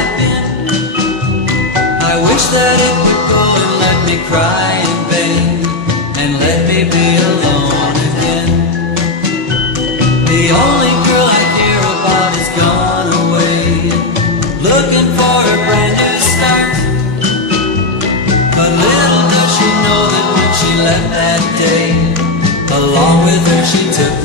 I've been. I wish that it would go and let me cry in vain, and let me be alone again. The only girl I care about is gone away, looking for a brand new start. But little does she know that when she left that day, along with her she took